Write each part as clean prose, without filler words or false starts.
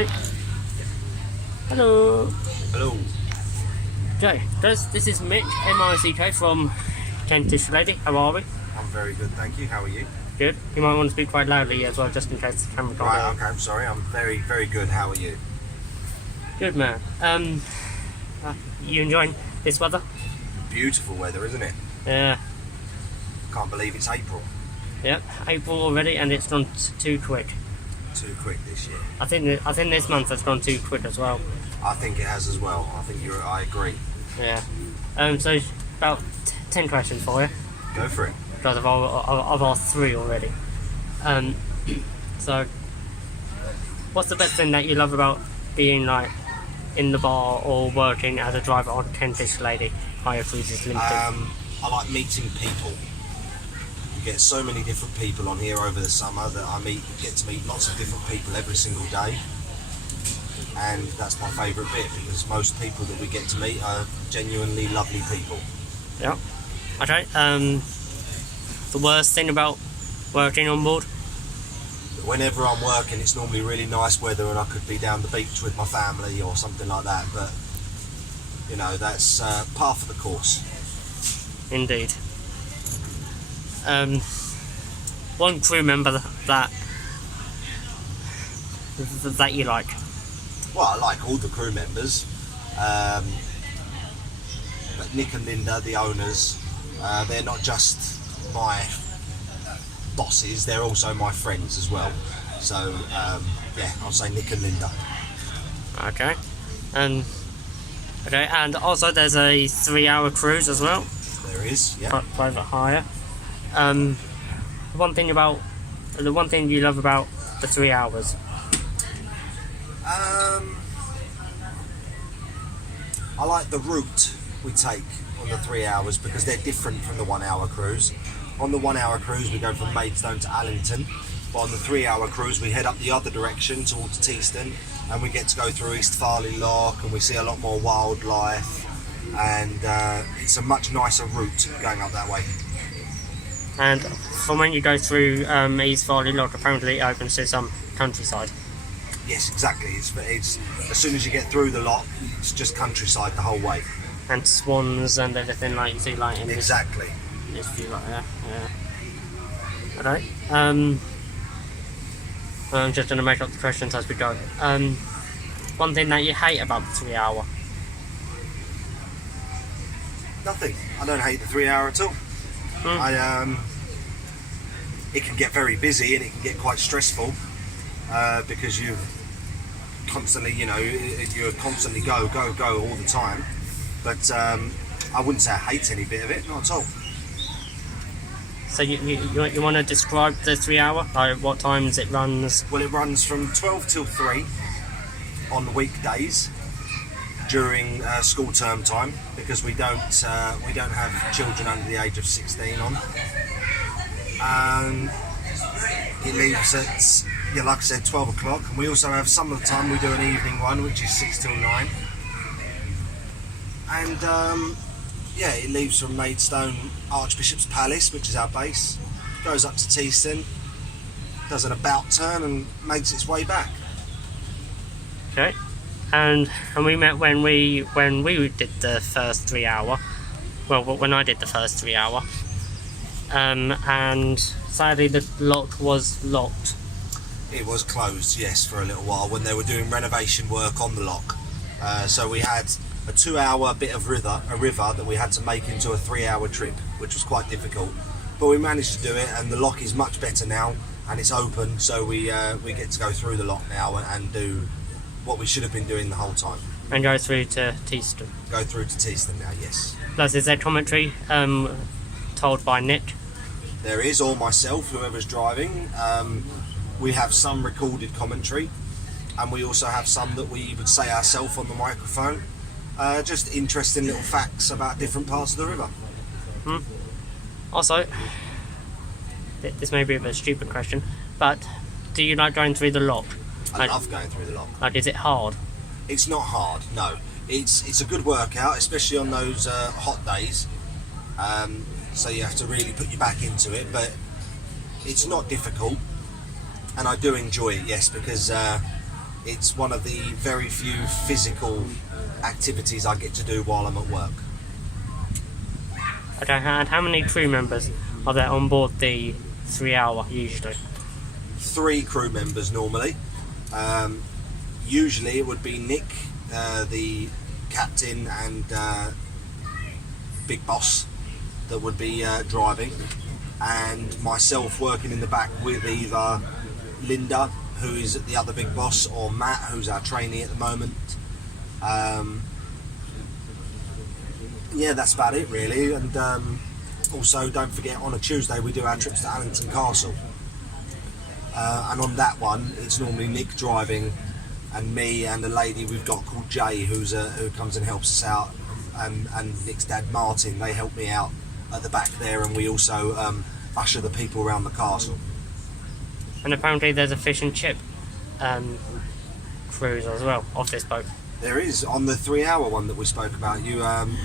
Ready? Hello. Hello. Okay, this is Mick, M-I-C-K from Kentish Lady. How are we? I'm very good, thank you. How are you? Good. You might want to speak quite loudly as well, just in case the camera can't Right, hear. okay, I'm sorry. I'm very, very good. How are you? Good, man. You enjoying this weather? Beautiful weather, isn't it? Yeah. Can't believe it's April. Yep. April already, and it's gone too quick. Too quick this year. I think this month has gone too quick as well. I think it has as well. I agree. Yeah. So about 10 questions for you. Go for it. Because I've asked 3 already. So, what's the best thing that you love about being like in the bar or working as a driver on Kentish Lady Hire Cruises Limited? I like meeting people. You get so many different people on here over the summer that get to meet lots of different people every single day, and that's my favourite bit because most people that we get to meet are genuinely lovely people. Yeah. Okay. The worst thing about working on board? Whenever I'm working, it's normally really nice weather and I could be down the beach with my family or something like that, but you know, that's par for the course. Indeed. One crew member that you like? Well, I like all the crew members, but Nick and Linda, the owners, they're not just my bosses, they're also my friends as well. So yeah, I'll say Nick and Linda. Okay. And also there's a 3-hour cruise as well. There is, yeah. Private hire. The one thing you love about the 3 hours? I like the route we take on the 3 hours because they're different from the 1 hour cruise. On the 1 hour cruise we go from Maidstone to Allington, but on the 3 hour cruise we head up the other direction towards Teeston, and we get to go through East Farley Lock and we see a lot more wildlife, and it's a much nicer route going up that way. And from when you go through East Farley Lock, apparently it opens to some countryside. Yes, exactly. It's as soon as you get through the lock, it's just countryside the whole way. And swans and everything like you see like in exactly. This view like that. Yeah. Alright. I'm just gonna make up the questions as we go. One thing that you hate about the 3 hour? Nothing. I don't hate the 3 hour at all. It can get very busy and it can get quite stressful because you're constantly go all the time. But I wouldn't say I hate any bit of it, not at all. So you want to describe the 3 hour? Like what times it runs? Well, it runs from 12 till 3 on the weekdays during school term time because we don't have children under the age of 16 on. It leaves at, like I said, 12 o'clock, and we also have some of the time we do an evening one which is 6 till 9, and yeah, it leaves from Maidstone Archbishop's Palace, which is our base, goes up to Teeston, does an about turn and makes its way back. Okay. And we met when we did the first 3 hour. Well, when I did the first 3 hour. And sadly the lock was locked. It was closed, yes, for a little while when they were doing renovation work on the lock. So we had a 2 hour bit of a river that we had to make into a 3 hour trip, which was quite difficult. But we managed to do it, and the lock is much better now, and it's open, so we get to go through the lock now and do what we should have been doing the whole time. And go through to Teeston. Go through to Teeston now, yes. Plus, is there commentary told by Nick? There is, or myself, whoever's driving. We have some recorded commentary, and we also have some that we would say ourselves on the microphone. Just interesting little facts about different parts of the river. Also, this may be a bit of a stupid question, but do you like going through the lock? I love going through the lock. Like, is it hard? It's not hard, no. It's a good workout, especially on those hot days. So you have to really put your back into it, but it's not difficult, and I do enjoy it, yes, because It's one of the very few physical activities I get to do while I'm at work. Okay, and how many crew members are there on board the 3 hour usually? 3 crew members normally. Usually it would be Nick, the captain and big boss, that would be driving, and myself working in the back with either Linda, who is the other big boss, or Matt, who's our trainee at the moment. Yeah, that's about it really. And also, don't forget, on a Tuesday we do our trips to Allington Castle, and on that one it's normally Nick driving, and me and a lady we've got called Jay, who comes and helps us out, and Nick's dad Martin. They help me out at the back there, and we also usher the people around the castle. And apparently there's a fish and chip cruise as well off this boat. There is, on the 3 hour one that we spoke about. You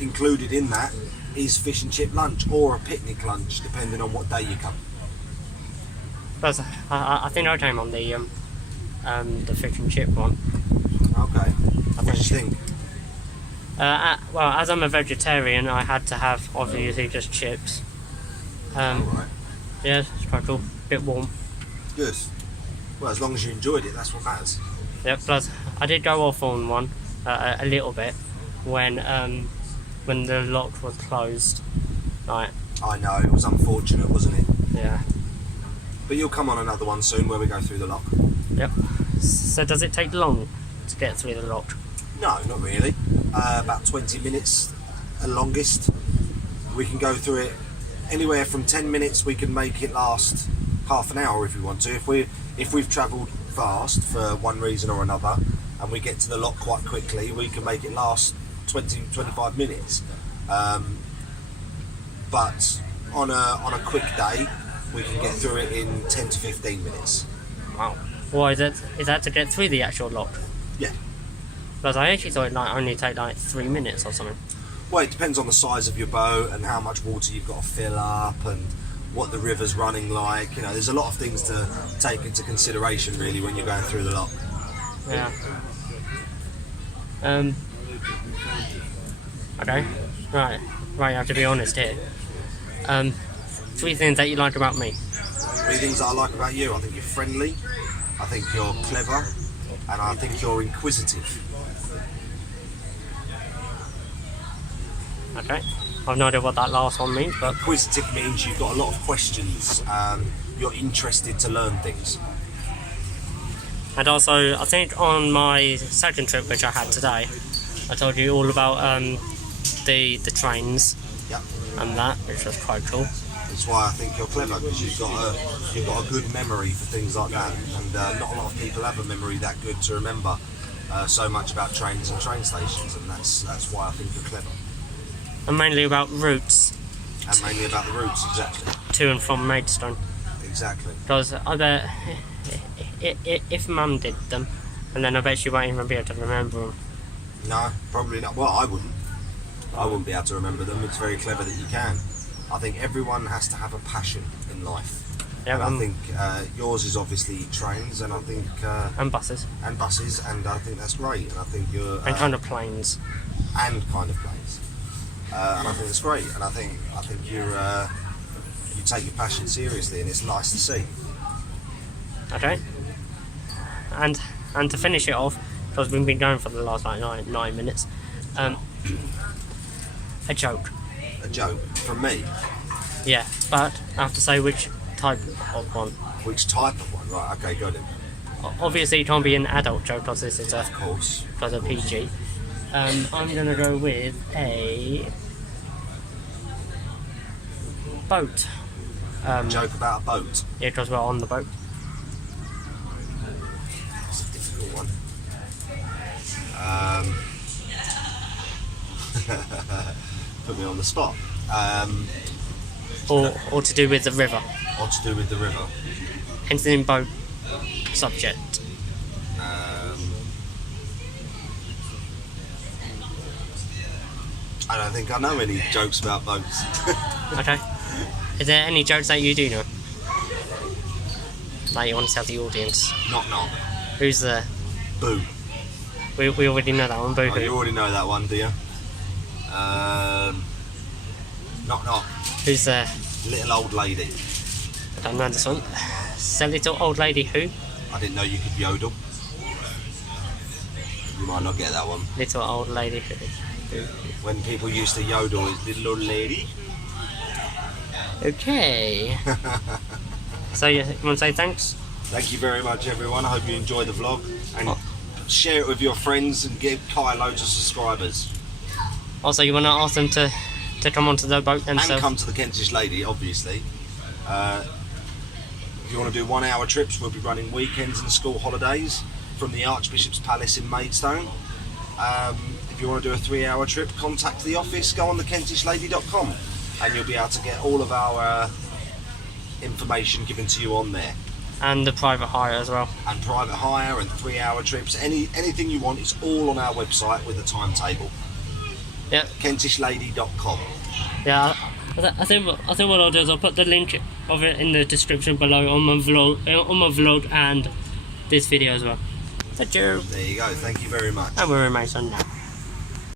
included in that is fish and chip lunch, or a picnic lunch, depending on what day you come. Plus, I think I came on the fish and chip one. Okay. What do you think? Well, as I'm a vegetarian, I had to have obviously just chips. Alright. Yeah, it's quite cool. Bit warm. Good. Well, as long as you enjoyed it, that's what matters. Yeah. Plus, I did go off on one a little bit when the lock was closed. Right. I know, it was unfortunate, wasn't it? Yeah. But you'll come on another one soon where we go through the lock. Yep. So does it take long to get through the lock? No, not really. About 20 minutes at longest. We can go through it anywhere from 10 minutes. We can make it last half an hour if we want to. If we've travelled fast for one reason or another, and we get to the lock quite quickly, we can make it last 20-25 minutes. But on a quick day, we can get through it in 10 to 15 minutes. Wow. Why is that to get through the actual lock? Yeah. Because I actually thought it might only take like 3 minutes or something. Well, it depends on the size of your boat and how much water you've got to fill up and what the river's running like. You know, there's a lot of things to take into consideration really when you're going through the lock. Yeah. Okay. Right. I have to be honest here. 3 things that you like about me. 3 things that I like about you: I think you're friendly, I think you're clever, and I think you're inquisitive. Okay. I've no idea what that last one means, but Inquisitive means you've got a lot of questions. You're interested to learn things. and also I think on my second trip, which I had today, I told you all about the trains. Yep. And that, which was quite cool. That's why I think you're clever, because you've got a good memory for things like that, and not a lot of people have a memory that good to remember so much about trains and train stations, and that's why I think you're clever. And mainly about routes. And mainly about the routes, exactly. To and from Maidstone. Exactly. Because I bet if Mum did them, and then I bet she won't even be able to remember them. No, probably not. Well, I wouldn't. I wouldn't be able to remember them. It's very clever that you can. I think everyone has to have a passion in life. Yeah, and I think yours is obviously trains, and I think and buses. And buses, and I think that's great. And I think you're and kind of planes. And kind of planes. And I think it's great. And I think you take your passion seriously, and it's nice to see. Okay. And to finish it off, because we've been going for the last like 9 minutes, a joke. A joke from me. Yeah, but I have to say which type of one. Which type of one? Right. Okay, got it. Obviously, it can't be an adult joke because this is of course a PG. I'm gonna go with a boat. Joke about a boat. Yeah, because we're on the boat. It's a difficult one. Put me on the spot. Or to do with the river. Or to do with the river. Anything boat subject. I don't think I know any jokes about boats. Okay. Is there any jokes that you do know? That you want to tell the audience? Not. Who's the Boo. We already know that one. Boo Oh, hoo. you already know that one, do you? Knock knock. Who's there? Little old lady. I don't know this one. So little old lady who? I didn't know you could yodel. You might not get that one. Little old lady who? When people used to yodel, is little old lady. Okay. So you want to say thanks? Thank you very much, everyone. I hope you enjoyed the vlog and share it with your friends and give Kai loads of subscribers. Also, you want to ask them to come onto the boat themselves? And come to the Kentish Lady, obviously. If you want to do 1 hour trips, we'll be running weekends and school holidays from the Archbishop's Palace in Maidstone. If you want to do a 3 hour trip, contact the office, go on thekentishlady.com and you'll be able to get all of our information given to you on there. And the private hire as well. And private hire and 3 hour trips, anything you want, it's all on our website with a timetable. Yeah. Kentishlady.com. Yeah. I think what I'll do is I'll put the link of it in the description below on my vlog and this video as well. Thank you. There you go. Thank you very much. And we're in Maidstone now.